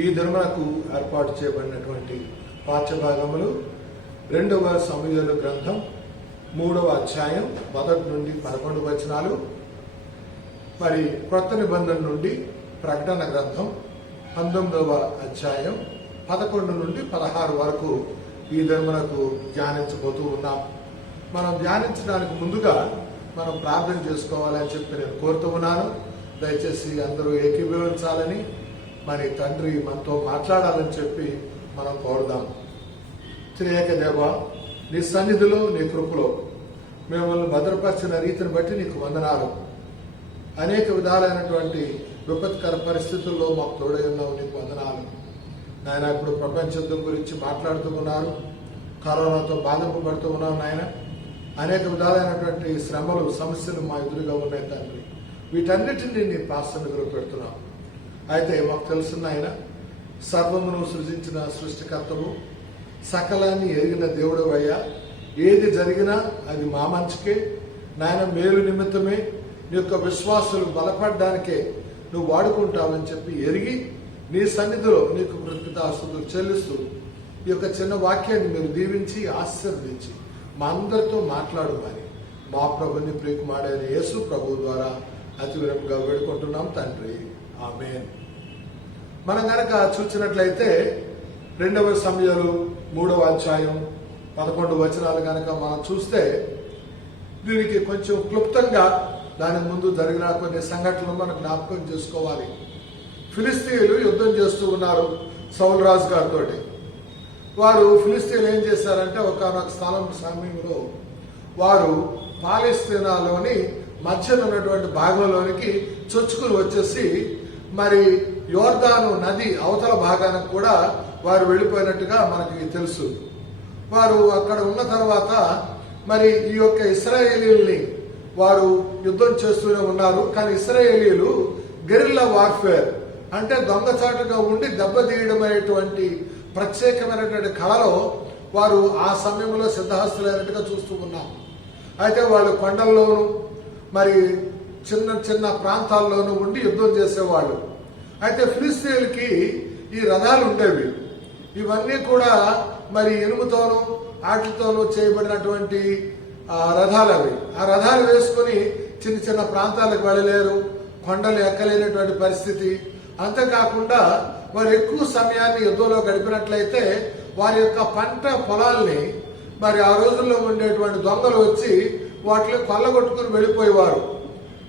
ఈ దినమునకు ఏర్పాటు చేయబడినటువంటి పాఠ్యభాగములు 2వ సమూయేలు గ్రంథం 3వ అధ్యాయం 1 నుండి 11 వచనాలు, మరి కొత్త నిబంధన నుండి ప్రకటన గ్రంథం 19వ అధ్యాయం 11 నుండి 16 వరకు ఈ దినమునకు ధ్యానించబోతూ ఉన్నాం. మనం ధ్యానించడానికి ముందుగా మనం ప్రార్థన చేసుకోవాలని చెప్పి నేను కోరుతూ ఉన్నాను. దయచేసి అందరూ ఏకీభవించాలని, మరి తండ్రి మనతో మాట్లాడాలని చెప్పి మనం కోరుదాం. త్రియేక దేవా, నీ సన్నిధిలో నీ కృపలో మిమ్మల్ని భద్రపరిచిన రీతిని బట్టి నీకు వందనాలు. అనేక విధాలైనటువంటి విపత్కర పరిస్థితుల్లో మాకు తోడై ఉన్నావు, నీకు వందనాలు నాయన. ఇప్పుడు ప్రపంచ యుద్ధం గురించి మాట్లాడుతూ ఉన్నారు, కరోనాతో బాధింపబడుతూ ఉన్నాం నాయన. అనేక విధాలైనటువంటి శ్రమలు, సమస్యలు మా ఎదురుగా ఉన్నాయి తండ్రి. వీటన్నిటిని నీ పాసన్నిధిలో పెడుతున్నాం. అయితే మాకు తెలుసున్న ఆయన సర్వమును సృజించిన సృష్టికర్తవు, సకలాన్ని ఎరిగిన దేవుడు అయ్యా. ఏది జరిగినా అది మా మంచికే నాయన, మేలు నిమిత్తమే, నీ యొక్క విశ్వాసులు బలపడడానికే నువ్వు వాడుకుంటావని చెప్పి ఎరిగి నీ సన్నిధిలో నీకు కృతజ్ఞతాస్తుతులు చెల్లిస్తూ ఈ యొక్క చిన్న వాక్యాన్ని మీరు దీవించి ఆశీర్వదించి మా అందరితో మాట్లాడమని మా ప్రభుని ప్రియకుమారుడైన యేసు ప్రభు ద్వారా అతి వినయంగా వేడుకుంటున్నాం తండ్రి, ఆమేన్. మనం గనక చూసినట్లయితే 2వ సమూయేలు 3వ అధ్యాయం 11 వచనాలు గనక మనం చూస్తే, దీనికి కొంచెం క్లుప్తంగా దాని ముందు జరిగిన కొన్ని సంఘటనలు మనం జ్ఞాపకం చేసుకోవాలి. ఫిలిస్తీయులు యుద్ధం చేస్తూ ఉన్నారు సౌలు రాజు గారితో. వారు ఫిలిస్తీయులు ఏం చేశారంటే, ఒకనొక స్థలం సమయంలో వారు పాలస్తీనాలోని మధ్యన ఉన్నటువంటి భాగంలోనికి చొచ్చుకుని వచ్చేసి, మరి యోర్దాను నది అవతల భాగానికి కూడా వారు వెళ్ళిపోయినట్టుగా మనకి తెలుసు. వారు అక్కడ ఉన్న తర్వాత మరి ఈ యొక్క ఇశ్రాయేలీయుల్ని వారు యుద్ధం చేస్తూనే ఉన్నారు. కానీ ఇశ్రాయేలీయులు గెరిల్లా వార్ఫేర్ అంటే దొంగచాటుగా ఉండి దెబ్బతీయడం అనేటువంటి ప్రత్యేకమైనటువంటి కళలో వారు ఆ సమయంలో సిద్ధహస్తులైనట్టుగా చూస్తూ ఉన్నాం. అయితే వాళ్ళు కొండల్లోనూ మరి చిన్న చిన్న ప్రాంతాల్లోనూ ఉండి యుద్ధం చేసేవాళ్ళు. అయితే ఫిలిస్తీయులకి ఈ రథాలు ఉండేవి. ఇవన్నీ కూడా మరి ఇనుముతోనూ వాటితోనూ చేయబడినటువంటి రథాలు అవి. ఆ రథాలు వేసుకుని చిన్న చిన్న ప్రాంతాలకు వెళ్ళలేరు, కొండలు ఎక్కలేనటువంటి పరిస్థితి. అంతేకాకుండా వారు ఎక్కువ సమయాన్ని యుద్ధంలో గడిపినట్లయితే వారి యొక్క పంట పొలాల్ని మరి ఆ రోజుల్లో ఉండేటువంటి దొంగలు వచ్చి వాటిని కొల్లగొట్టుకుని వెళ్ళిపోయేవారు.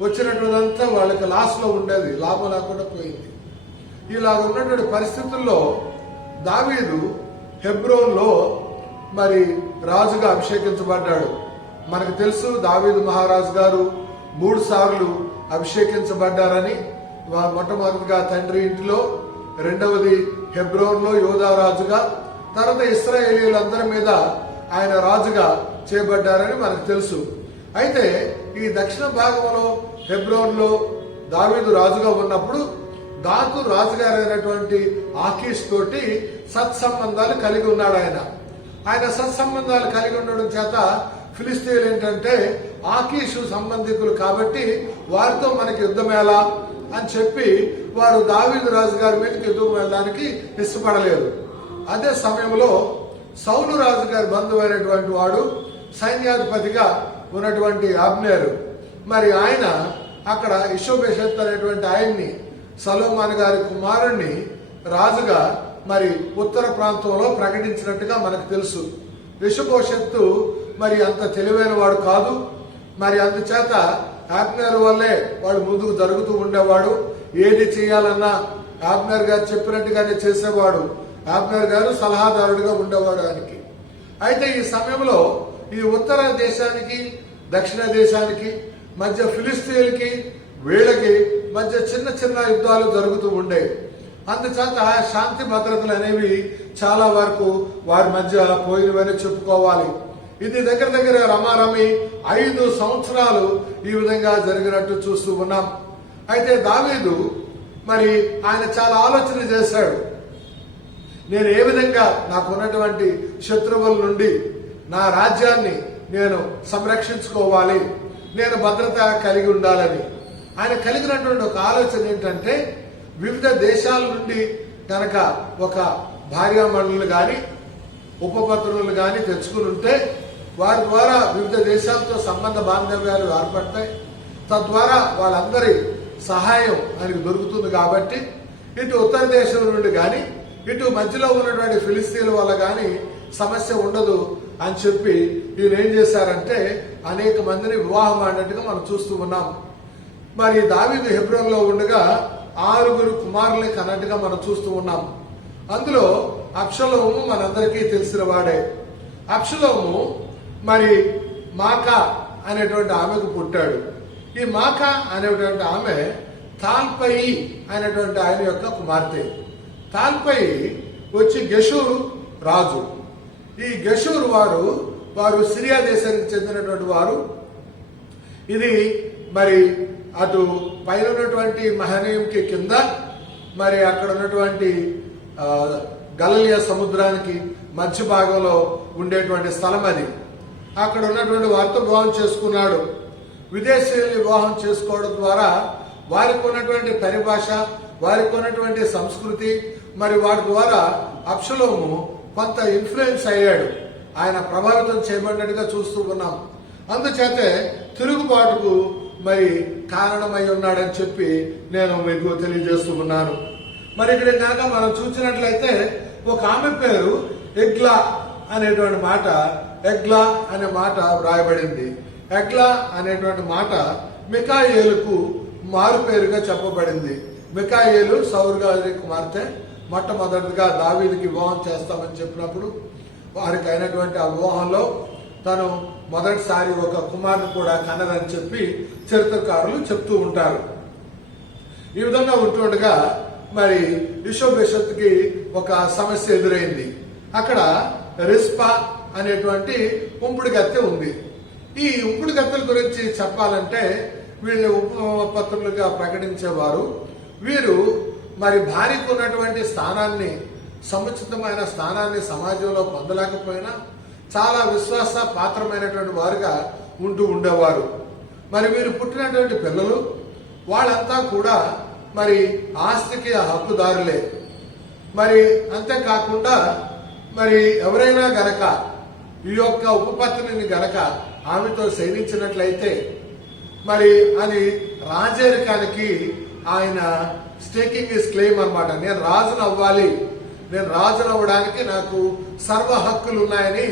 వచ్చినటువంటిదంతా వాళ్ళకి లాస్లో ఉండేది, లాభం లేకుండా పోయింది. ఇలాగ ఉన్నటువంటి పరిస్థితుల్లో దావీదు హెబ్రోన్లో మరి రాజుగా అభిషేకించబడ్డాడు. మనకు తెలుసు దావీదు మహారాజు గారు 3 సార్లు అభిషేకించబడ్డారని. మొట్టమొదటిగా తండ్రి ఇంటిలో, రెండవది హెబ్రోన్లో యోధా రాజుగా, తర్వాత ఇశ్రాయేలీయులందరి మీద ఆయన రాజుగా చేయబడ్డారని మనకు తెలుసు. అయితే ఈ దక్షిణ భాగంలో హెబ్రోన్లో దావీదు రాజుగా ఉన్నప్పుడు గాతు రాజుగారైనటువంటి ఆకీష్ తోటి సత్సంబంధాలు కలిగి ఉన్నాడు. ఆయన సత్సంబంధాలు కలిగి ఉండడం చేత ఫిలిస్తీయులు ఏంటంటే ఆకీషు సంబంధికులు కాబట్టి వారితో మనకి యుద్ధమేలా అని చెప్పి వారు దావీదు రాజు గారి మీదకి యుద్ధం వెళ్ళడానికి ఇష్టపడలేదు. అదే సమయంలో సౌలు రాజు గారి బంధువైనటువంటి వాడు, సైన్యాధిపతిగా ఉన్నటువంటి అబ్నేరు, మరి ఆయన అక్కడ ఇషోబెషెత్ అనేటువంటి ఆయన్ని, సొలొమోను గారి కుమారుణ్ణి రాజుగా మరి ఉత్తర ప్రాంతంలో ప్రకటించినట్టుగా మనకు తెలుసు. ఇషోబెషెతు మరి అంత తెలివైన వాడు కాదు. మరి అందుచేత అబ్నేరు వల్లే వాడు ముందుకు జరుగుతూ ఉండేవాడు. ఏది చేయాలన్నా అబ్నేరు గారు చెప్పినట్టుగానే చేసేవాడు. అబ్నేరు గారు సలహాదారుడిగా ఉండేవాడు ఆయనకి. అయితే ఈ సమయంలో ఈ ఉత్తర దేశానికి దక్షిణ దేశానికి మధ్య ఫిలిస్తీయులకి వీళ్ళకి మధ్య చిన్న చిన్న యుద్ధాలు జరుగుతూ ఉండేవి. అందుచేత శాంతి భద్రతలు అనేవి చాలా వరకు వారి మధ్య పోయినవని చెప్పుకోవాలి. ఇది దగ్గర దగ్గర రమారమి 5 సంవత్సరాలు ఈ విధంగా జరిగినట్టు చూస్తూ ఉన్నాం. అయితే దావీదు మరి ఆయన చాలా ఆలోచన చేశాడు. నేను ఏ విధంగా నాకున్నటువంటి శత్రువుల నుండి నా రాజ్యాన్ని నేను సంరక్షించుకోవాలి, నేను భద్రత కలిగి ఉండాలని ఆయన కలిగినటువంటి ఒక ఆలోచన ఏంటంటే, వివిధ దేశాల నుండి కనుక ఒక భార్యామణులు కానీ ఉపపత్రులు కానీ తెచ్చుకుని ఉంటే వారి ద్వారా వివిధ దేశాలతో సంబంధ బాంధవ్యాలు ఏర్పడతాయి. తద్వారా వాళ్ళందరి సహాయం ఆయనకు దొరుకుతుంది. కాబట్టి ఇటు ఉత్తర దేశం నుండి కానీ ఇటు మధ్యలో ఉన్నటువంటి ఫిలిస్తీన్ల వల్ల కానీ సమస్య ఉండదు అని చెప్పి ఈయన ఏం చేశారంటే అనేక మందిని వివాహం ఆడినట్టుగా మనం చూస్తూ ఉన్నాం. మరి దావీదు హెబ్రోన్లో ఉండగా 6 కుమారుల్ని కన్నట్టుగా మనం చూస్తూ ఉన్నాం. అందులో అబ్షలోము మనందరికీ తెలిసిన వాడే. అబ్షలోము మరి మాకా అనేటువంటి ఆమెకు పుట్టాడు. ఈ మాకా అనేటువంటి ఆమె తాల్పయి అనేటువంటి ఆయన యొక్క కుమార్తె. తాల్పయి వచ్చి గెషూరు రాజు. ఈ గెషూరు వారు సిరియా దేశానికి చెందినటువంటి వారు. ఇది మరి అటు పైన ఉన్నటువంటి మహనీయంకి కింద మరి అక్కడ ఉన్నటువంటి గలిలయ సముద్రానికి మధ్య భాగంలో ఉండేటువంటి స్థలం అది. అక్కడ ఉన్నటువంటి వారితో వివాహం చేసుకున్నాడు. విదేశీయుల్ని వివాహం చేసుకోవడం ద్వారా వారికి ఉన్నటువంటి పరిభాష, వారికి ఉన్నటువంటి సంస్కృతి, మరి వారి ద్వారా అబ్షలోము కొంత ఇన్ఫ్లుయెన్స్ అయ్యాడు. ఆయన ప్రభావితం చేయబడినట్టుగా చూస్తూ ఉన్నాం. అందుచేతే తిరుగుబాటుకు మరి కారణమై ఉన్నాడని చెప్పి నేను మీకు తెలియజేస్తూ ఉన్నాను. మరి ఇక్కడ కనుక మనం చూసినట్లయితే ఒక ఆమె పేరు ఎగ్లా అనేటువంటి మాట, ఎగ్లా అనే మాట వ్రాయబడింది. ఎగ్లా అనేటువంటి మాట మికాయేలుకు మారు పేరుగా చెప్పబడింది. మికాయేలు సౌలు గారి కుమార్తె. మొట్టమొదటిగా దావీదుకి వివాహం చేస్తామని చెప్పినప్పుడు వారికి అయినటువంటి ఆ వివాహంలో తను మొదటిసారి ఒక కుమారుని కూడా కన్నదని చెప్పి చరిత్రకారులు చెప్తూ ఉంటారు. ఈ విధంగా ఉంటుండగా మరి ఇషోబెషత్కి ఒక సమస్య ఎదురైంది. అక్కడ రిస్పా అనేటువంటి ఉంపుడు గత్తె ఉంది. ఈ ఉంపుడు గత్తెల గురించి చెప్పాలంటే వీళ్ళని ఉపపత్రులుగా ప్రకటించేవారు. వీరు మరి భార్యకు ఉన్నటువంటి స్థానాన్ని, సముచితమైన స్థానాన్ని సమాజంలో పొందలేకపోయినా చాలా విశ్వాస పాత్రమైనటువంటి వారుగా ఉంటూ ఉండేవారు. మరి వీరు పుట్టినటువంటి పిల్లలు వాళ్ళంతా కూడా మరి ఆస్తికి హక్కుదారులే. మరి అంతేకాకుండా మరి ఎవరైనా గనక ఈ యొక్క ఉపపత్నిని గనక ఆమెతో శయనించినట్లయితే మరి అది రాజరికానికి ఆయన స్టేకింగ్ ఇస్ క్లెయిమ్ అన్నమాట. నేను రాజును అవ్వాలి, నేను రాజును అవ్వడానికి నాకు సర్వ హక్కులు ఉన్నాయని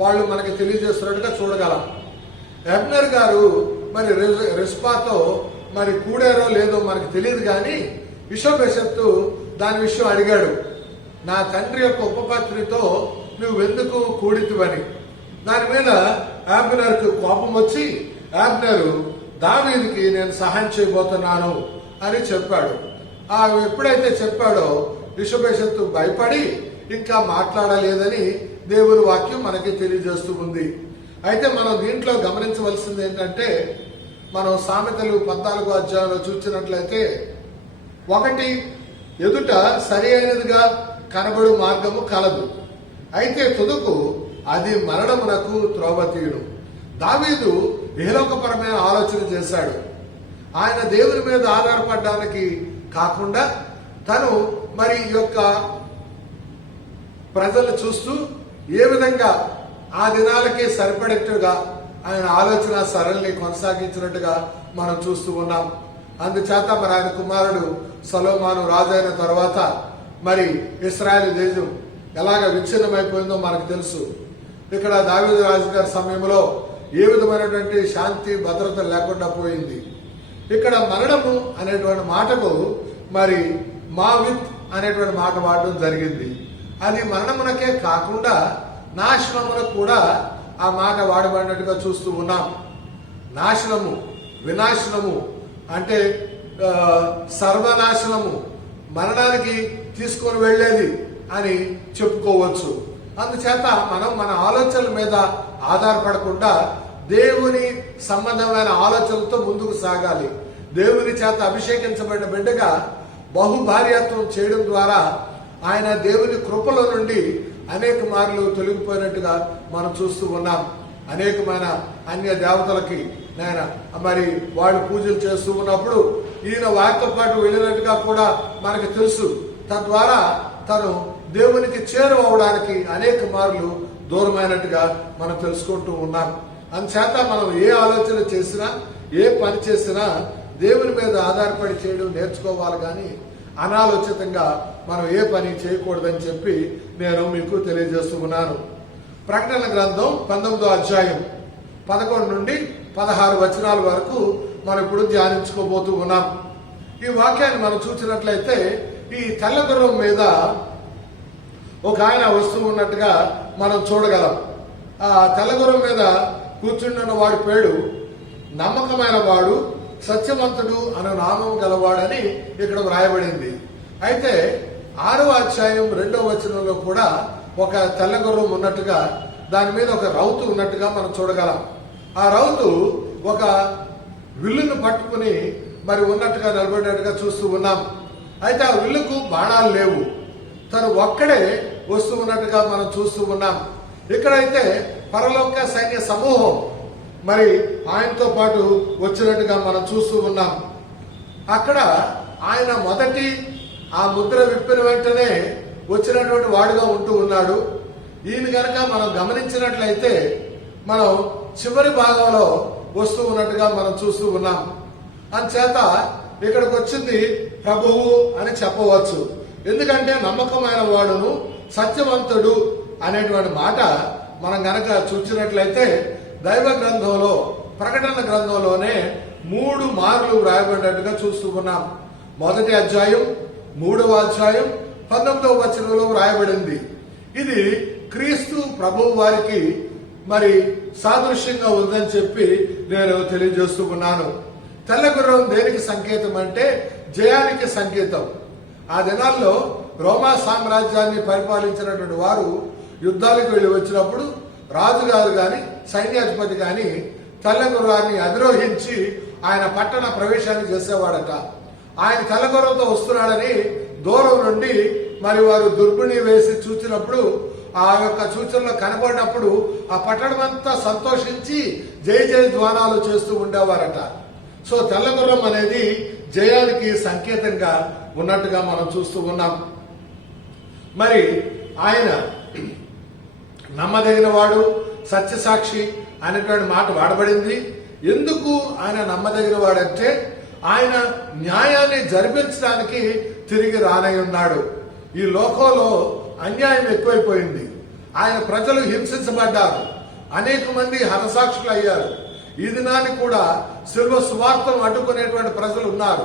వాళ్ళు మనకి తెలియజేస్తున్నట్టుగా చూడగలం. అబ్నెర్ గారు మరి రిస్పాతో మరి కూడారో లేదో మనకు తెలియదు, కానీ ఇషోబెషత్తు దాని విషయం అడిగాడు. నా తండ్రి యొక్క ఉపపత్నితో నువ్వెందుకు కూడితివని. దాని మీద అబ్నెర్కు కోపం వచ్చి అబ్నెరు దావీదుకి నేను సహాయం చేయబోతున్నాను అని చెప్పాడు. ఎప్పుడైతే చెప్పాడో ఇషోబెషత్తు భయపడి ఇంకా మాట్లాడలేదని దేవుని వాక్యం మనకి తెలియజేస్తూ ఉంది. అయితే మనం దీంట్లో గమనించవలసింది ఏంటంటే, మనం సామెతలు 14వ అధ్యాయంలో చూసినట్లయితే 1 ఎదుట సరి అయినదిగా కనబడు మార్గము కలదు, అయితే తుదకు అది మరణమునకు త్రోవతీయుడు. దావీదు ఇహలోకపరమైన ఆలోచన చేశాడు. ఆయన దేవుని మీద ఆధారపడడానికి కాకుండా తను మరి ఈ యొక్క ప్రజలు చూస్తూ ఏ విధంగా ఆ దినాలకి సరిపడేట్టుగా ఆయన ఆలోచన సరళిని కొనసాగించినట్టుగా మనం చూస్తూ ఉన్నాం. అందుచేత మరి ఆయన కుమారుడు సొలొమోను రాజు అయిన తర్వాత మరి ఇశ్రాయేలు దేశం ఎలాగ విచ్ఛిన్నమైపోయిందో మనకు తెలుసు. ఇక్కడ దావీదు రాజు గారి సమయంలో ఏ విధమైనటువంటి శాంతి భద్రత లేకుండా పోయింది. ఇక్కడ మరణము అనేటువంటి మాటకు మరి మావిత్ అనేటువంటి మాట వాడడం జరిగింది. అది మరణమునకే కాకుండా నాశనమునకు కూడా ఆ మాట వాడబడినట్టుగా చూస్తూ ఉన్నాం. నాశనము, వినాశనము అంటే సర్వనాశనము, మరణానికి తీసుకొని వెళ్ళేది అని చెప్పుకోవచ్చు. అందుచేత మనం మన ఆలోచనల మీద ఆధారపడకుండా దేవుని సంబంధమైన ఆలోచనలతో ముందుకు సాగాలి. దేవుని చేత అభిషేకించబడిన బిడ్డగా బహుభార్యాత్వం చేయడం ద్వారా ఆయన దేవుని కృపలో నుండి అనేక మార్లు తొలగిపోయినట్టుగా మనం చూస్తూ ఉన్నాం. అనేకమైన అన్య దేవతలకి మరి వాళ్ళు పూజలు చేస్తూ ఉన్నప్పుడు ఈయన వారితో పాటు వెళ్ళినట్టుగా కూడా మనకు తెలుసు. తద్వారా తను దేవునికి చేరువవడానికి అనేక మార్లు దూరమైనట్టుగా మనం తెలుసుకుంటూ ఉన్నాం. అందుచేత మనం ఏ ఆలోచన చేసినా ఏ పని చేసినా దేవుని మీద ఆధారపడి చేయడం నేర్చుకోవాలి, కానీ అనాలోచితంగా మనం ఏ పని చేయకూడదని చెప్పి నేను మీకు తెలియజేస్తూ ఉన్నాను. ప్రకటన గ్రంథం 19వ అధ్యాయం 11 నుండి 16 వచనాల వరకు మనం ఇప్పుడు ధ్యానించుకోబోతూ ఉన్నాం. ఈ వాక్యాన్ని మనం చూసినట్లయితే ఈ తెల్ల గుర్రం మీద ఒక ఆయన వస్తూ ఉన్నట్టుగా మనం చూడగలం. ఆ తెల్ల గుర్రం మీద కూర్చుంటున్న వాడి పేరు నమ్మకమైన వాడు, సత్యవంతుడు అనే నామం గలవాడని ఇక్కడ వ్రాయబడింది. అయితే 6వ అధ్యాయం 2వ వచనంలో కూడా ఒక తెల్ల గుర్రం ఉన్నట్టుగా, దాని మీద ఒక రౌతు ఉన్నట్టుగా మనం చూడగలం. ఆ రౌతు ఒక విల్లును పట్టుకుని మరి ఉన్నట్టుగా నిలబడినట్టుగా చూస్తూ ఉన్నాం. అయితే ఆ విల్లుకు బాణాలు లేవు, తను ఒక్కడే వస్తూ ఉన్నట్టుగా మనం చూస్తూ ఉన్నాం. ఇక్కడైతే పరలోక సైన్య సమూహం మరి ఆయనతో పాటు వచ్చినట్టుగా మనం చూస్తూ ఉన్నాం. అక్కడ ఆయన మొదటి ఆ ముద్ర విప్పిన వెంటనే వచ్చినటువంటి వాడుగా ఉంటూ ఉన్నాడు. ఈయన కనుక మనం గమనించినట్లయితే మనం చివరి భాగంలో వస్తూ ఉన్నట్టుగా మనం చూస్తూ ఉన్నాం. అందుచేత ఇక్కడికి వచ్చింది ప్రభువు అని చెప్పవచ్చు. ఎందుకంటే నమ్మకమైన వాడును, సత్యవంతుడు అనేటువంటి మాట మనం గనక చూసినట్లయితే దైవ గ్రంథంలో, ప్రకటన గ్రంథంలోనే 3 మార్లు వ్రాయబడినట్టుగా చూస్తూ ఉన్నాం. మొదటి అధ్యాయం, 3వ అధ్యాయం, 19వ వచనంలో వ్రాయబడింది. ఇది క్రీస్తు ప్రభువు వారికి మరి సాదృశ్యంగా ఉందని చెప్పి నేను తెలియజేస్తూ ఉన్నాను. తెల్ల గుర్రం దేనికి సంకేతం అంటే జయానికి సంకేతం. ఆ దినాల్లో రోమా సామ్రాజ్యాన్ని పరిపాలించినటువంటి వారు యుద్ధాలకు వెళ్ళి వచ్చినప్పుడు రాజుగారు గాని సైన్యాధిపతి గాని తెల్ల గుర్రాన్ని అధిరోహించి ఆయన పట్టణ ప్రవేశాన్ని చేసేవాడట. ఆయన తెల్ల గుర్రంతో వస్తున్నాడని దూరం నుండి మరి వారు దుర్బిణి వేసి చూసినప్పుడు, ఆ యొక్క సూచనలో కనబడినప్పుడు ఆ పట్టణం అంతా సంతోషించి జయ జయ ధ్వానాలు చేస్తూ ఉండేవారట. సో తెల్ల గుర్రం అనేది జయానికి సంకేతంగా ఉన్నట్టుగా మనం చూస్తూ ఉన్నాం. మరి ఆయన నమ్మదగిన వాడు, సత్యసాక్షి అనేటువంటి మాట వాడబడింది. ఎందుకు ఆయన నమ్మదగిన వాడంటే ఆయన న్యాయాన్ని జరిపించడానికి తిరిగి రానై ఉన్నాడు. ఈ లోకంలో అన్యాయం ఎక్కువైపోయింది. ఆయన ప్రజలు హింసించబడ్డారు, అనేక మంది హతసాక్షులు అయ్యారు. ఈ దినాన్ని కూడా సిలువ సువార్తను అడ్డుకునేటువంటి ప్రజలు ఉన్నారు.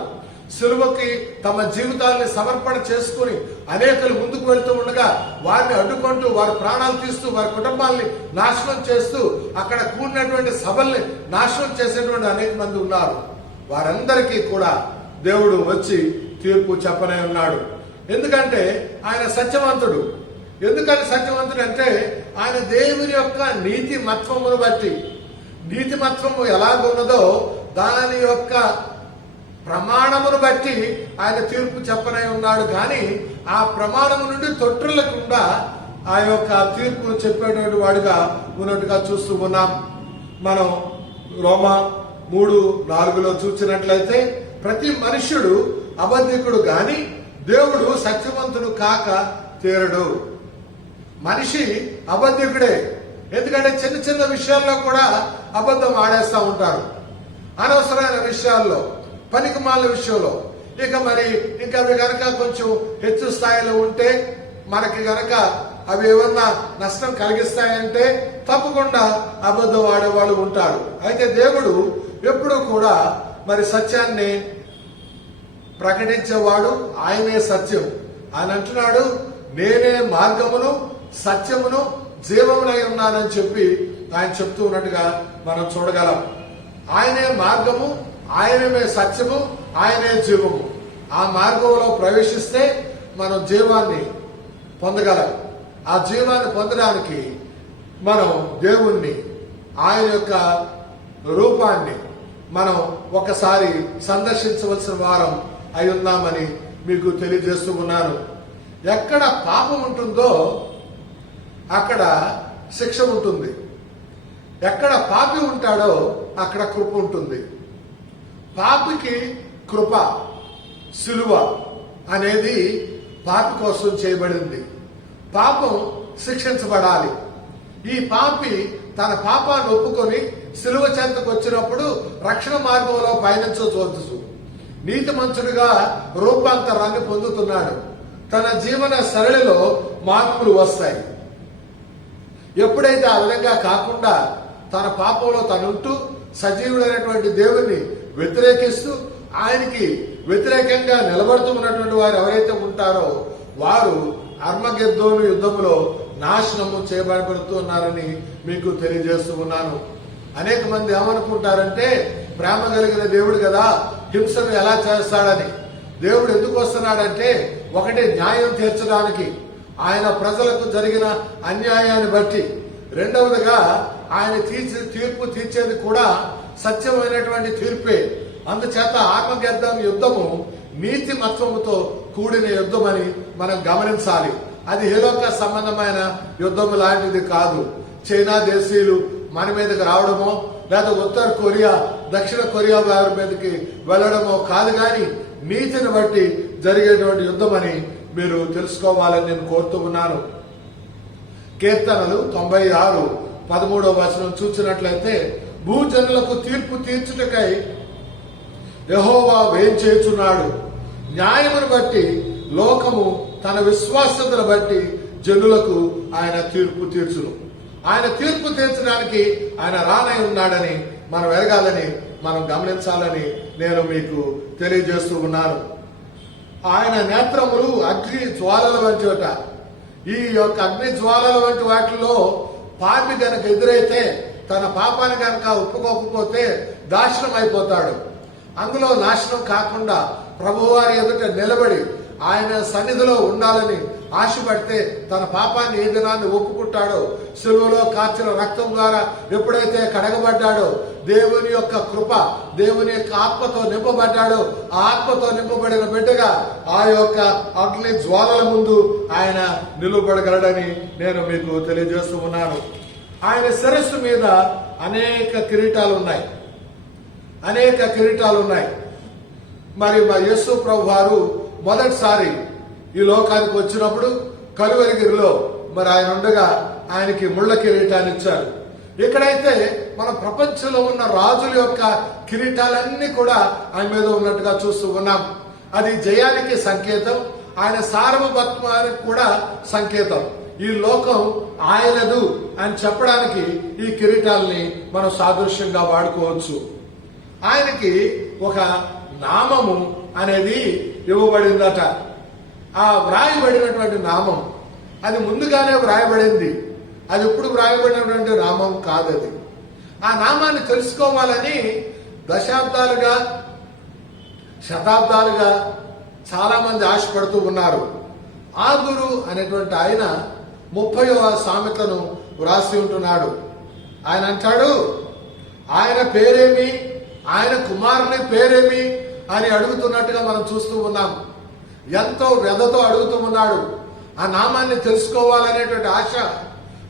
సిలువకి తమ జీవితాన్ని సమర్పణ చేసుకుని అనేకలు ముందుకు వెళ్తూ ఉండగా వారిని అడ్డుకుంటూ, వారి ప్రాణాలు తీస్తూ, వారి కుటుంబాల్ని నాశనం చేస్తూ, అక్కడ కూడినటువంటి సభల్ని నాశనం చేసేటువంటి అనేక మంది ఉన్నారు. వారందరికీ కూడా దేవుడు వచ్చి తీర్పు చెప్పనే ఉన్నాడు. ఎందుకంటే ఆయన సత్యవంతుడు. ఎందుకని సత్యవంతుడు అంటే ఆయన దేవుని యొక్క నీతిమత్వమును బట్టి, నీతిమత్వము ఎలాగున్నదో దాని యొక్క ప్రమాణమును బట్టి ఆయన తీర్పు చెప్పనై ఉన్నాడు. కానీ ఆ ప్రమాణము నుండి తొట్టిల్లకుండా ఆ యొక్క తీర్పును చెప్పేటువంటి వాడుగా ఉన్నట్టుగా చూస్తూ ఉన్నాం. మనం రోమా 3:4లో చూసినట్లయితే ప్రతి మనుష్యుడు అబద్ధికుడు గాని దేవుడు సత్యవంతుడు కాక తీరడు. మనిషి అబద్ధికుడే. ఎందుకంటే చిన్న చిన్న విషయాల్లో కూడా అబద్ధం ఆడేస్తూ ఉంటారు. అనవసరమైన విషయాల్లో, పనికిమాలిన విషయంలో. ఇక మరి ఇంకా అవి గనక కొంచెం హెచ్చు స్థాయిలో ఉంటే, మనకి గనక అవి ఏమన్నా నష్టం కలిగిస్తాయంటే తప్పకుండా అబద్ధం ఆడేవాళ్ళు ఉంటారు. అయితే దేవుడు ఎప్పుడూ కూడా మరి సత్యాన్ని ప్రకటించేవాడు. ఆయనే సత్యం. ఆయన అంటున్నాడు, నేనే మార్గమును, సత్యమును, జీవమునై ఉన్నానని చెప్పి ఆయన చెప్తూ ఉన్నట్టుగా మనం చూడగలం. ఆయనే మార్గము, ఆయనమే సత్యము, ఆయనే జీవము. ఆ మార్గంలో ప్రవేశిస్తే మనం జీవాన్ని పొందగలం. ఆ జీవాన్ని పొందడానికి మనం దేవుణ్ణి, ఆయన యొక్క రూపాన్ని మనం ఒకసారి సందర్శించవలసిన వారం అయి ఉన్నామని మీకు తెలియజేస్తూ ఉన్నాను. ఎక్కడ పాపం ఉంటుందో అక్కడ శిక్ష ఉంటుంది. ఎక్కడ పాపి ఉంటాడో అక్కడ కృప ఉంటుంది. పాపికి కృప, సిలువ అనేది పాపి కోసం చేయబడింది. పాపం శిక్షించబడాలి. ఈ పాపి తన పాపాన్ని ఒప్పుకొని సిలువ చెంతకు వచ్చినప్పుడు రక్షణ మార్గంలో పయనించవచ్చు. నీతిమంతుడిగా రూపాంతరాన్ని పొందుతున్నాడు. తన జీవన సరళిలో మార్పులు వస్తాయి. ఎప్పుడైతే ఆ విధంగా కాకుండా తన పాపంలో తనుంటూ సజీవుడైనటువంటి దేవుణ్ణి వ్యతిరేకిస్తూ ఆయనకి వ్యతిరేకంగా నిలబడుతూ ఉన్నటువంటి వారు ఎవరైతే ఉంటారో వారు అర్మగెద్దోను యుద్ధంలో నాశనము చేయబడుతూ ఉన్నారని మీకు తెలియజేస్తూ ఉన్నాను. అనేక మంది ఏమనుకుంటారంటే ప్రేమ కలిగిన దేవుడు కదా, హింసను ఎలా చేస్తాడని. దేవుడు ఎందుకు వస్తున్నాడంటే ఒకటి న్యాయం తీర్చడానికి, ఆయన ప్రజలకు జరిగిన అన్యాయాన్ని బట్టి. రెండవదిగా ఆయన తీర్పు తీర్చేది కూడా సత్యమైనటువంటి తీర్పే. అందుచేత ఆర్మగెద్దోను యుద్ధము నీతి మత్వముతో కూడిన యుద్ధమని మనం గమనించాలి. అది హేలోక సంబంధమైన యుద్ధం లాంటిది కాదు. చైనా దేశీయులు మన మీదకి రావడమో లేదా ఉత్తర కొరియా దక్షిణ కొరియా వారి మీదకి వెళ్ళడమో కాదు, కానీ నీతిని బట్టి జరిగేటువంటి యుద్ధం అని మీరు తెలుసుకోవాలని నేను కోరుతూ ఉన్నాను. కీర్తనలు 96:13 చూసినట్లయితే భూజనులకు తీర్పు తీర్చుటకై యెహోవా వేంచేయుచున్నాడు. న్యాయమును బట్టి లోకము తన విశ్వాసతను బట్టి జనులకు ఆయన తీర్పు తీర్చును. ఆయన తీర్పు తీర్చడానికి ఆయన రానై ఉన్నాడని మనం ఎరగాలని మనం గమనించాలని నేను మీకు తెలియజేస్తూ ఉన్నాను. ఆయన నేత్రములు అగ్ని జ్వాలల వంటివట. ఈ యొక్క అగ్ని జ్వాలల వంటి వాటిలో పాపి గనక ఎదురైతే తన పాపాన్ని గనక ఒప్పుకోకపోతే నాశనం అయిపోతాడు. అందులో నాశనం కాకుండా ప్రభువారి ఎదుట నిలబడి ఆయన సన్నిధిలో ఉండాలని ఆశపడితే తన పాపాన్ని ఏ దినాన్ని ఒప్పుకుంటాడో, సిలువలో కార్చిన రక్తం ద్వారా ఎప్పుడైతే కడగబడ్డాడో, దేవుని యొక్క కృప దేవుని యొక్క ఆత్మతో నింపబడ్డాడో, ఆ ఆత్మతో నింపబడిన బిడ్డగా ఆ యొక్క అగ్ని జ్వాలల ముందు ఆయన నిలువబడగలడని నేను మీకు తెలియజేస్తూ ఉన్నాను. ఆయన శిరస్సు మీద అనేక కిరీటాలు ఉన్నాయి. మరి మా యేసు ప్రభు వారు మొదటిసారి ఈ లోకానికి వచ్చినప్పుడు కలువరిగిరిలో మరి ఆయన ఉండగా ఆయనకి ముళ్ళ కిరీటాన్ని ఇచ్చారు. ఇక్కడైతే మన ప్రపంచంలో ఉన్న రాజుల యొక్క కిరీటాలన్నీ కూడా ఆయన మీద ఉన్నట్టుగా చూస్తూ ఉన్నాం. అది జయానికి సంకేతం, ఆయన సార్వభౌమానికి కూడా సంకేతం. ఈ లోకం ఆయనదు అని చెప్పడానికి ఈ కిరీటాలని మనం సాదృశ్యంగా వాడుకోవచ్చు. ఆయనకి ఒక నామము అనేది ఇవ్వబడిందట. ఆ వ్రాయబడినటువంటి నామం అది ముందుగానే వ్రాయబడింది. అది ఇప్పుడు వ్రాయబడినటువంటి నామం కాదు. అది ఆ నామాన్ని తెలుసుకోవాలని శతాబ్దాలుగా చాలా మంది ఆశపడుతూ ఉన్నారు. ఆగురు అనేటువంటి ఆయన 30వ సామెతను వ్రాసి ఉంటున్నాడు. ఆయన అంటాడు, ఆయన పేరేమి, ఆయన కుమారుని పేరేమి అని అడుగుతున్నట్టుగా మనం చూస్తూ ఉన్నాం. ఎంతో వ్యధతో అడుగుతూ ఉన్నాడు. ఆ నామాన్ని తెలుసుకోవాలనేటువంటి ఆశ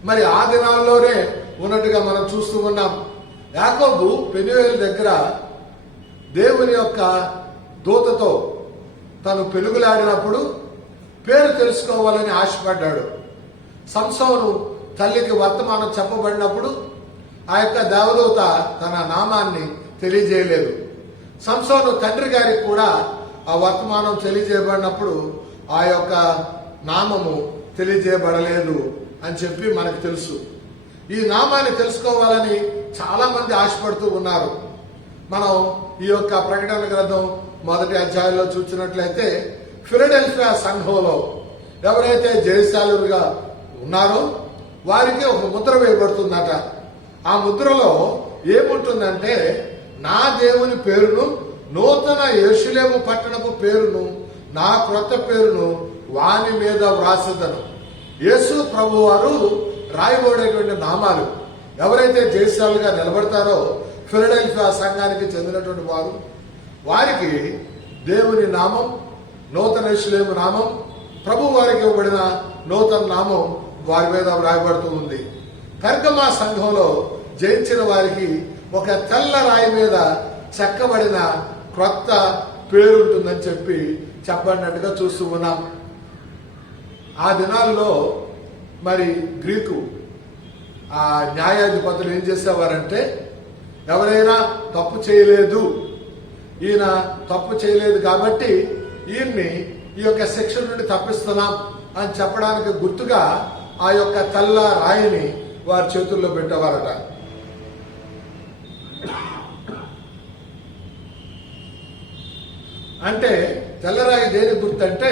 మరి ఆ దినాల్లోనే ఉన్నట్టుగా మనం చూస్తూ ఉన్నాం. యాకోబు పెనుయేలు దగ్గర దేవుని యొక్క దూతతో తను పెనుగులాడినప్పుడు పేరు తెలుసుకోవాలని ఆశపడ్డాడు. సంసోను తల్లికి వర్తమానం చెప్పబడినప్పుడు ఆ యొక్క దేవదూత తన నామాన్ని తెలియజేయలేదు. సంసోను తండ్రి గారికి కూడా ఆ వర్తమానం తెలియజేయబడినప్పుడు ఆ యొక్క నామము తెలియజేయబడలేదు అని చెప్పి మనకు తెలుసు. ఈ నామాన్ని తెలుసుకోవాలని చాలా మంది ఆశపడుతూ ఉన్నారు. మనం ఈ యొక్క ప్రకటన గ్రంథం 1వ అధ్యాయంలో చూసినట్లయితే ఫిలడెల్ఫియా సంఘంలో ఎవరైతే జయశాలుగా ఉన్నారో వారికి ఒక ముద్ర వేయబడుతుందట. ఆ ముద్రలో ఏముంటుందంటే, నా దేవుని పేరును, నూతన యెరూషలేము పట్టణపు పేరును, నా క్రొత్త పేరును వాని మీద వ్రాసెదను. యేసు ప్రభు వారు రాయబడేటువంటి నామాలు ఎవరైతే జయశాలుగా నిలబడతారో ఫిలడెల్ఫియా సంఘానికి చెందినటువంటి వారికి దేవుని నామం, నూతన యెరూషలేము నామం, ప్రభు వారికి ఇవ్వబడిన నూతన నామం వారి మీద వ్రాయబడుతూ ఉంది. పెర్గమా సంఘంలో జయించిన వారికి ఒక తెల్ల రాయి మీద చెక్కబడిన క్రొత్త పేరు ఉంటుందని చెప్పబడినట్టుగా చూస్తూ ఉన్నాం. ఆ దినాల్లో మరి గ్రీకు ఆ న్యాయాధిపతులు ఏం చేసేవారంటే, ఎవరైనా తప్పు చేయలేదు, ఈయన తప్పు చేయలేదు కాబట్టి ఈయన్ని ఈ యొక్క శిక్ష నుండి తప్పిస్తున్నాం అని చెప్పడానికి గుర్తుగా ఆ యొక్క తెల్ల రాయిని వారి చేతుల్లో పెట్టేవారట. అంటే తెల్లరాయి దేని గుర్తు అంటే,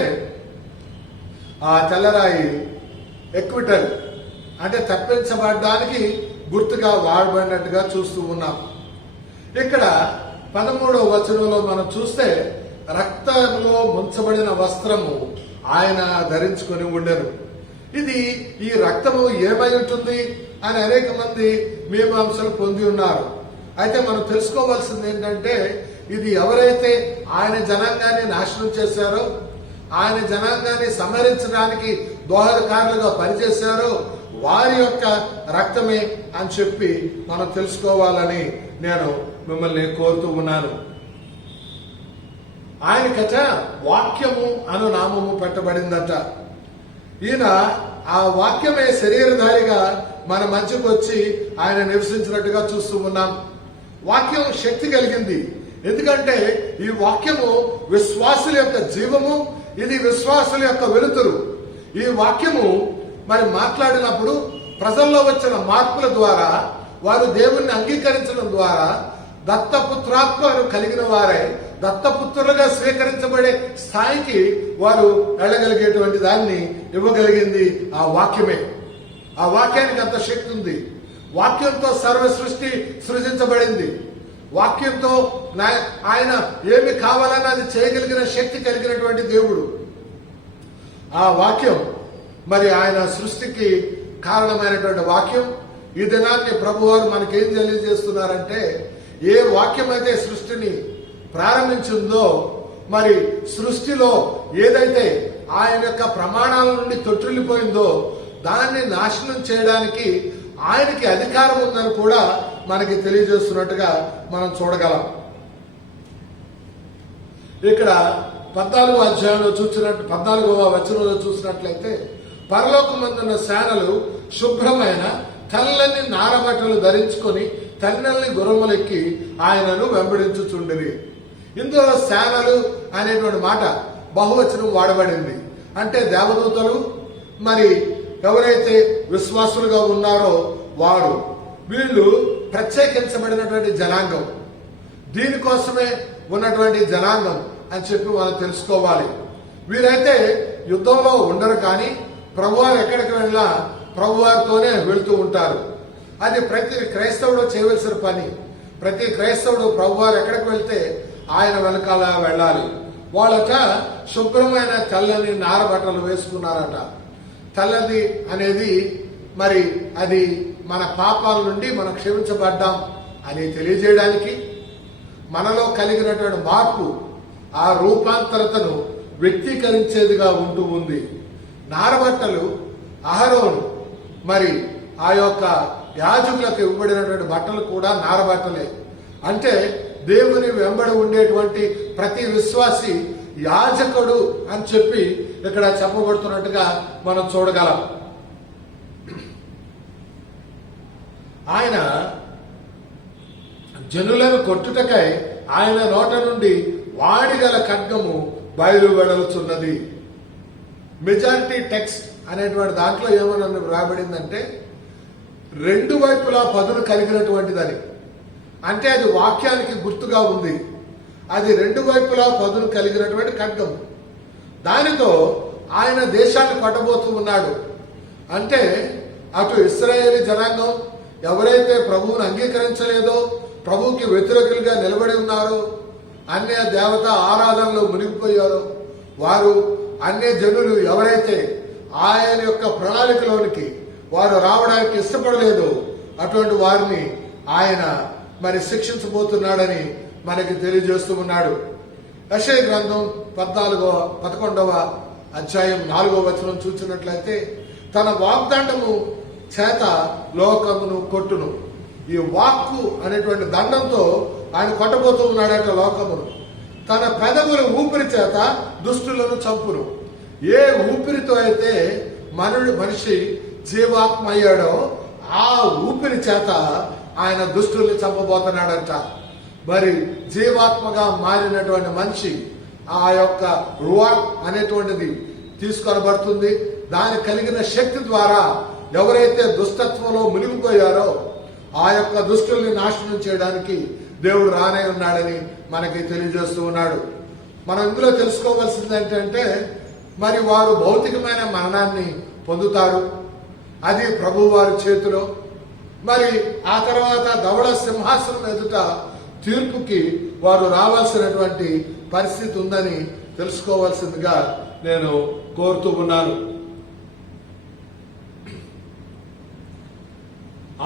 ఆ తెల్లరాయి ఎక్విటల్ అంటే తప్పించబడడానికి గుర్తుగా వాడబడినట్టుగా చూస్తూ ఉన్నాం. ఇక్కడ 13వ వచనంలో మనం చూస్తే, రక్తంలో ముంచబడిన వస్త్రము ఆయన ధరించుకొని ఉండెను. ఈ రక్తము ఏమై ఉంటుంది అని అనేక మంది మీమాంసలు పొంది ఉన్నారు. అయితే మనం తెలుసుకోవాల్సింది ఏంటంటే, ఇది ఎవరైతే ఆయన జనాంగాన్ని నాశనం చేశారో, ఆయన జనాంగాన్ని సంహరించడానికి దోహదకారులుగా పనిచేశారో వారి యొక్క రక్తమే అని చెప్పి మనం తెలుసుకోవాలని నేను మిమ్మల్ని కోరుతూ ఉన్నాను. ఆయనకట వాక్యము అను నామము పెట్టబడిందట. ఈయన ఆ వాక్యమే శరీరధారిగా మన మధ్యకు వచ్చి ఆయన నివసించినట్టుగా చూస్తూ ఉన్నాం. వాక్యం శక్తి కలిగింది. ఎందుకంటే ఈ వాక్యము విశ్వాసుల యొక్క జీవము, ఇది విశ్వాసుల యొక్క వెలుతురు. ఈ వాక్యము మరి మాట్లాడినప్పుడు ప్రజల్లో వచ్చిన మార్పుల ద్వారా, వారు దేవుణ్ణి అంగీకరించడం ద్వారా దత్తపుత్రాత్మను కలిగిన వారై దత్తపుత్రులుగా స్వీకరించబడే స్థాయికి వారు వెళ్ళగలిగేటువంటి దాన్ని ఇవ్వగలిగింది ఆ వాక్యమే. ఆ వాక్యానికి అంత శక్తి ఉంది. వాక్యంతో సర్వ సృష్టి సృజించబడింది. వాక్యంతో ఆయన ఏమి కావాలని అది చేయగలిగిన శక్తి కలిగినటువంటి దేవుడు. ఆ వాక్యం మరి ఆయన సృష్టికి కారణమైనటువంటి వాక్యం. ఈ దినాన్ని ప్రభువారు మనకేం తెలియజేస్తున్నారంటే, ఏ వాక్యం అయితే సృష్టిని ప్రారంభించిందో, మరి సృష్టిలో ఏదైతే ఆయన యొక్క ప్రమాణాల నుండి తొట్టిల్లిపోయిందో దాన్ని నాశనం చేయడానికి ఆయనకి అధికారం ఉందని కూడా మనకి తెలియజేస్తున్నట్టుగా మనం చూడగలం. ఇక్కడ 14వ అధ్యాయంలో 14వ వచనంలో చూసినట్లయితే, పరలోకమందున్న సేనలు శుభ్రమైన తెల్లని నారబట్టలు ధరించుకొని తెల్లని గుర్రములెక్కి ఆయనను వెంబడించుచుండిరి. ఇందులో సేనలు అనేటువంటి మాట బహువచనం వాడబడింది. అంటే దేవదూతలు, మరి ఎవరైతే విశ్వాసులుగా ఉన్నారో వారు, వీళ్ళు ప్రత్యేకించబడినటువంటి జనాంగం, దీనికోసమే ఉన్నటువంటి జనాంగం అని చెప్పి మనం తెలుసుకోవాలి. వీరైతే యుద్ధంలో ఉండరు, కానీ ప్రభువారు ఎక్కడికి వెళ్ళినా ప్రభువారితోనే వెళుతూ ఉంటారు. అది ప్రతి క్రైస్తవుడు చేయవలసిన పని. ప్రతి క్రైస్తవుడు ప్రభువారు ఎక్కడికి వెళ్తే ఆయన వెనకాల వెళ్ళాలి. వాళ్ళట శుభ్రమైన తెల్లని నారబట్టలు వేసుకున్నారట. తెల్లది అనేది మరి అది మన పాపాల నుండి మనం క్షమించబడ్డాం అని తెలియజేయడానికి, మనలో కలిగినటువంటి మార్పు, ఆ రూపాంతరతను వ్యక్తీకరించేదిగా ఉంటూ ఉంది. నారబట్టలు అహరోను మరి ఆ యొక్క యాజకులకు ఇవ్వబడినటువంటి బట్టలు కూడా నారబట్టలే. అంటే దేవుని వెంబడి ఉండేటువంటి ప్రతి విశ్వాసి యాజకుడు అని చెప్పి ఇక్కడ చెప్పబడుతున్నట్టుగా మనం చూడగలం. ఆయన జనులను కొట్టుటకై ఆయన నోట నుండి వాడిగల ఖడ్గము బయలు వెడలుచున్నది. మెజారిటీ టెక్స్ట్ అనేటువంటి దాంట్లో ఏమన్నా రాబడిందంటే, రెండు వైపులా పదును కలిగినటువంటిదని. అంటే అది వాక్యానికి గుర్తుగా ఉంది. అది రెండు వైపులా పదును కలిగినటువంటి ఖడ్గం. దానితో ఆయన దేశాన్ని కొట్టబోతూ ఉన్నాడు. అంటే అటు ఇశ్రాయేలీ జనాంగం ఎవరైతే ప్రభువును అంగీకరించలేదో, ప్రభువుకి వ్యతిరేకులుగా నిలబడి ఉన్నారో, అన్య దేవత ఆరాధనలో మునిగిపోయారో, వారు అన్య జనులు ఎవరైతే ఆయన యొక్క ప్రణాళికలోనికి వారు రావడానికి ఇష్టపడలేదు, అటువంటి వారిని ఆయన మరి శిక్షించబోతున్నాడని మనకి తెలియజేస్తూ ఉన్నాడు. యెషయా గ్రంథం 11వ అధ్యాయం 4వ వచనం చూసినట్లయితే, తన వాగ్దండము చేత లోకమును కొట్టును. ఈ వాక్కు అనేటువంటి దండంతో ఆయన కొట్టబోతూ ఉన్నాడట లోకమును. తన పెదవుల ఊపిరి చేత దుష్టులను చంపును. ఏ ఊపిరితో అయితే మనిషి జీవాత్మ అయ్యాడో ఆ ఊపిరి చేత ఆయన దుష్టుల్ని చంపబోతున్నాడంట. మరి జీవాత్మగా మారినటువంటి మనిషి ఆ యొక్క రువాక్ అనేటువంటిది తీసుకొనబడుతుంది. దాని కలిగిన శక్తి ద్వారా ఎవరైతే దుష్టత్వంలో మునిగిపోయారో ఆ యొక్క దుష్టుల్ని నాశనం చేయడానికి దేవుడు రానే ఉన్నాడని మనకి తెలియజేస్తూ ఉన్నాడు. మనం ఇందులో తెలుసుకోవాల్సింది ఏంటంటే, మరి వారు భౌతికమైన మరణాన్ని పొందుతారు, అది ప్రభు వారి చేతిలో. మరి ఆ తర్వాత ధవళ సింహాసనం ఎదుట తీర్పుకి వారు రావాల్సినటువంటి పరిస్థితి ఉందని తెలుసుకోవాల్సిందిగా నేను కోరుతూ ఉన్నాను.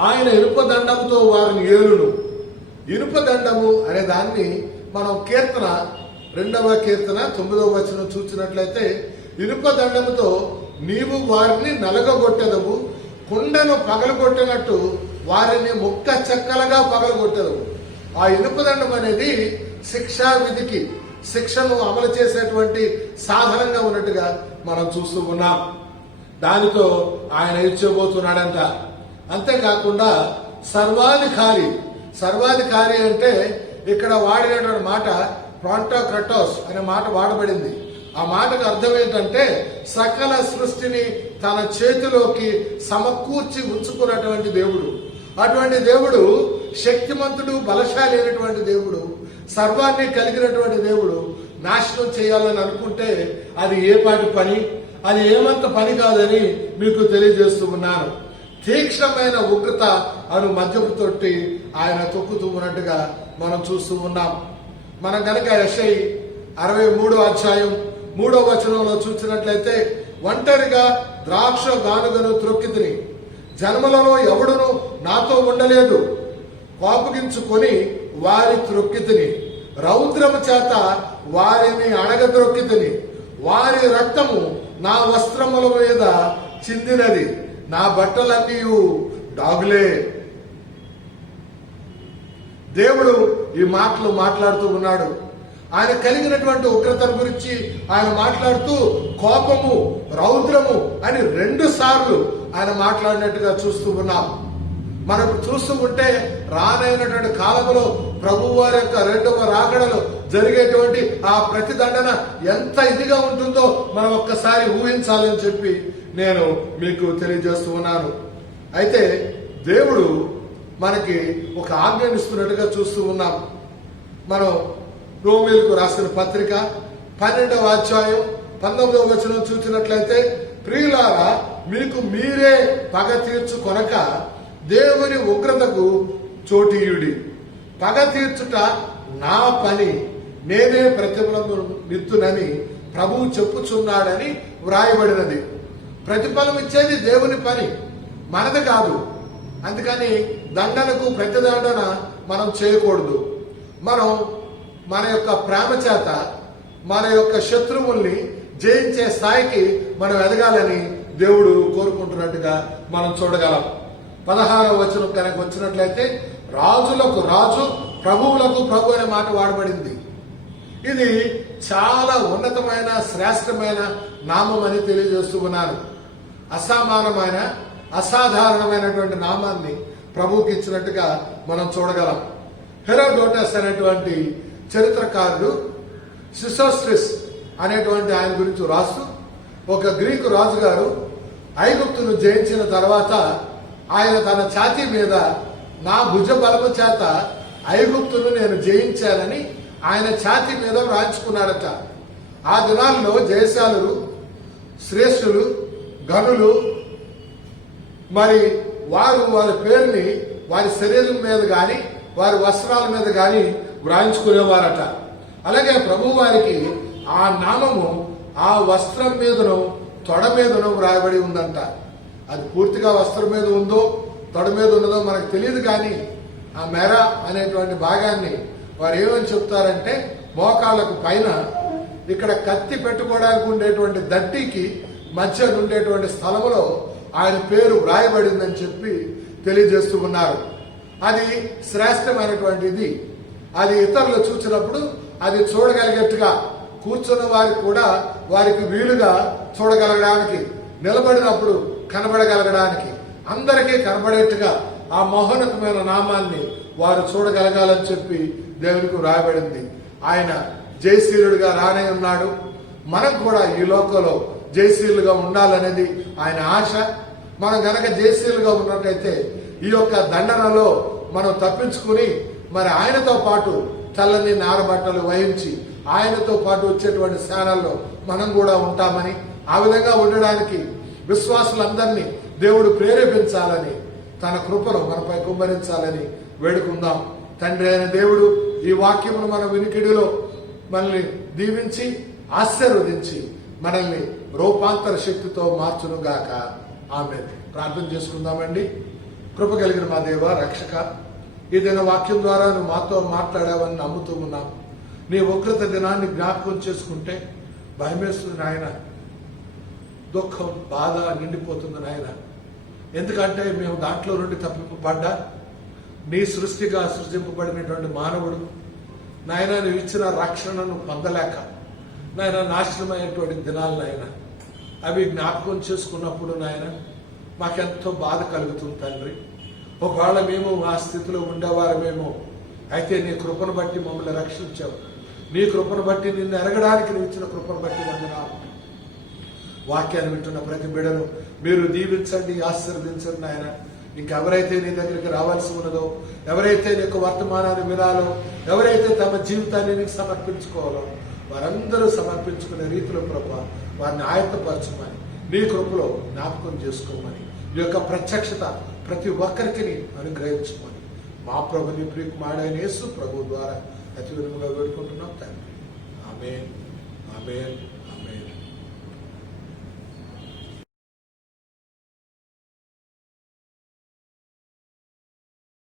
ఆయన ఇనుపదండముతో వారిని ఏలును. ఇనుపదండము అనే దాన్ని మనం కీర్తన 2వ కీర్తన 9వ వచనం చూసినట్లయితే, ఇనుపదండముతో నీవు వారిని నలగగొట్టెదవు, కుండను పగలగొట్టినట్టు వారిని ముక్క చెక్కలుగా పగలగొట్టెదవు. ఆ ఇనుపదండం అనేది శిక్షా విధికి శిక్షను అమలు చేసేటువంటి సాధనంగా ఉన్నట్టుగా మనం చూస్తూ ఉన్నాం. దానితో ఆయన ఇచ్చబోతున్నాడంట. అంతేకాకుండా సర్వాధికారి అంటే ఇక్కడ వాడినటువంటి మాట ప్రాంటోక్రటోస్ అనే మాట వాడబడింది. ఆ మాటకు అర్థం ఏంటంటే సకల సృష్టిని తన చేతిలోకి సమకూర్చి ఉంచుకున్నటువంటి దేవుడు. అటువంటి దేవుడు శక్తిమంతుడు, బలశాలి అయినటువంటి దేవుడు, సర్వాన్ని కలిగినటువంటి దేవుడు నాశనం చేయాలని అనుకుంటే అది ఏ పాటి పని, అది ఏమంత పని కాదని మీకు తెలియజేస్తూ ఉన్నాను. తీక్షణమైన ఉగ్రత అను మద్యపు తొట్టి ఆయన తొక్కుతూ ఉన్నట్టుగా మనం చూస్తూ ఉన్నాం. మనం కనుక యెషయా 63వ అధ్యాయం 3వ వచనంలో చూసినట్లయితే, ఒంటరిగా ద్రాక్ష గానుగను త్రొక్కితిని, జన్మలలో ఎవడును నాతో ఉండలేదు, కోపగించుకొని వారి త్రొక్కితిని, రౌద్రము చేత వారిని అణగద్రొక్కితిని, వారి రక్తము నా వస్త్రముల మీద చిందినది, నా బట్టలన్నీ డాగులే. దేవుడు ఈ మాటలు మాట్లాడుతూ ఉన్నాడు. ఆయన కలిగినటువంటి ఉగ్రతను గురించి ఆయన మాట్లాడుతూ కోపము, రౌద్రము అని 2 సార్లు ఆయన మాట్లాడినట్టుగా చూస్తూ ఉన్నాం. మనం చూస్తూ ఉంటే రానైనటువంటి కాలంలో ప్రభు వారి యొక్క 2వ రాకడలో జరిగేటువంటి ఆ ప్రతిదండన ఎంత ఇదిగా ఉంటుందో మనం ఒక్కసారి ఊహించాలని చెప్పి నేను మీకు తెలియజేస్తూ ఉన్నాను. అయితే దేవుడు మనకి ఒక ఆజ్ఞనిస్తున్నట్టుగా చూస్తూ ఉన్నాం. మనం రోమీయులకు రాసిన పత్రిక 12వ అధ్యాయం 19వ వచనం చూసినట్లయితే, ప్రియులారా మీకు మీరే పగ తీర్చుకొనక దేవుని ఉగ్రతకు చోటీయుడి, పగ తీర్చుట నా పని, నేనే ప్రతిఫలము నిత్తునని ప్రభువు చెప్పుచున్నాడని వ్రాయబడినది. ప్రతిఫలం ఇచ్చేది దేవుని పని, మనది కాదు. అందుకని దండనకు ప్రతిదండన మనం చేయకూడదు. మనం మన యొక్క ప్రేమ చేత మన యొక్క శత్రువుల్ని జయించే స్థాయికి మనం ఎదగాలని దేవుడు కోరుకుంటున్నట్టుగా మనం చూడగలం. 16వ వచనం కనుక వచ్చినట్లయితే, రాజులకు రాజు, ప్రభువులకు ప్రభు అనే మాట వాడబడింది. ఇది చాలా ఉన్నతమైన శ్రేష్టమైన నామం అని తెలియజేస్తూ ఉన్నాను. అసమానమైన అసాధారణమైనటువంటి నామాన్ని ప్రభువుకి ఇచ్చినట్టుగా మనం చూడగలం. హెరోడోటస్ అనేటువంటి చరిత్రకారుడు సిసోస్ట్రిస్ అనేటువంటి ఆయన గురించి రాస్తూ, ఒక గ్రీకు రాజుగారు ఐగుప్తును జయించిన తర్వాత ఆయన తన ఛాతీ మీద నా భుజ బలము చేత ఐగుప్తును నేను జయించానని ఆయన ఛాతీ మీద వ్రాయించుకున్నాడట. ఆ దినాల్లో జయశాలురు, శ్రేష్ఠులు, గనులు మరి వారి పేరుని వారి శరీరం మీద కానీ వారి వస్త్రాల మీద కానీ వ్రాయించుకునేవారట. అలాగే ప్రభు వారికి ఆ నామము ఆ వస్త్రం మీదను తొడ మీదను వ్రాయబడి ఉందంట. అది పూర్తిగా వస్త్రం మీద ఉందో తొడ మీద ఉన్నదో మనకు తెలియదు, కానీ ఆ మెర అనేటువంటి భాగాన్ని వారు ఏమని చెప్తారంటే, మోకాళ్ళకు పైన ఇక్కడ కత్తి పెట్టుకోవడానికి ఉండేటువంటి దట్టికి మధ్య ఉండేటువంటి స్థలంలో ఆయన పేరు వ్రాయబడిందని చెప్పి తెలియజేస్తూ ఉన్నారు. అది శ్రేష్టమైనటువంటిది. అది ఇతరులు చూసినప్పుడు అది చూడగలిగేట్టుగా కూర్చున్న వారికి కూడా వారికి వీలుగా చూడగలగడానికి, నిలబడినప్పుడు కనబడగలగడానికి, అందరికీ కనబడేట్టుగా ఆ మహోన్నతమైన నామాన్ని వారు చూడగలగాలని చెప్పి దేవునికి వ్రాయబడింది. ఆయన జయశీలుడిగా రానే ఉన్నాడు. మనం కూడా ఈ లోకంలో జయశీలుగా ఉండాలనేది ఆయన ఆశ. మనం గనక జయశీలుగా ఉన్నట్టయితే ఈ యొక్క దండనలో మనం తప్పించుకుని మరి ఆయనతో పాటు చల్లని నారబట్టలు వహించి ఆయనతో పాటు వచ్చేటువంటి స్థానాల్లో మనం కూడా ఉంటామని, ఆ విధంగా ఉండడానికి విశ్వాసులందరినీ దేవుడు ప్రేరేపించాలని, తన కృపను మనపై కుమ్మరించాలని వేడుకుందాం. తండ్రి అయిన దేవుడు ఈ వాక్యమును మన వినికిడిలో మనల్ని దీవించి ఆశీర్వదించి మనల్ని రూపాంతర శక్తితో మార్చును గాక. ఆమేన్. ప్రార్థన చేసుకుందామండి. కృప కలిగిన మా దేవ, రక్షక, ఏదైనా వాక్యం ద్వారా నువ్వు మాతో మాట్లాడావని నమ్ముతూ ఉన్నాం. నీ ఉగ్రత దినాన్ని జ్ఞాపకం చేసుకుంటే భయమేస్తుంది నాయన. దుఃఖం, బాధ నిండిపోతుంది నాయన. ఎందుకంటే మేము దాంట్లో నుండి తప్పింపబడ్డా నీ సృష్టిగా సృజింపబడినటువంటి మానవుడు నాయన, నువ్వు ఇచ్చిన రక్షణను పొందలేక నాయన నాశనమైనటువంటి దినాలు నాయన, అవి జ్ఞాపకం చేసుకున్నప్పుడు నాయన మాకెంతో బాధ కలుగుతుంది తండ్రి. ఒకవేళ మేము ఆ స్థితిలో ఉండేవారమేమో, అయితే నీ కృపను బట్టి మమ్మల్ని రక్షించావు. నీ కృపను బట్టి నిన్ను ఎరగడానికి నువ్వు ఇచ్చిన కృపను బట్టి వందనాలు. వాక్యాన్ని వింటున్న ప్రతి బిడ్డను మీరు దీవించండి, ఆశీర్వదించండి నాయన. ఇంకెవరైతే నీ దగ్గరికి రావాల్సి ఉన్నదో, ఎవరైతే నీ యొక్క వర్తమానాన్ని వినాలో, ఎవరైతే తమ జీవితాన్ని నీకు సమర్పించుకోవాలో వారందరూ సమర్పించుకునే రీతిలో ప్రభు వారిని ఆయత్తపరచమని, నీ కృపలో జ్ఞాపకం చేసుకోమని, ఈ యొక్క ప్రత్యక్షత ప్రతి ఒక్కరికి అనుగ్రహించమని మా ప్రభు నీ ప్రియకుమారుడైన యేసు ప్రభు ద్వారా అతి వినయంగా వేడుకుంటున్నాం తండ్రి. ఆమేన్. ఆమేన్.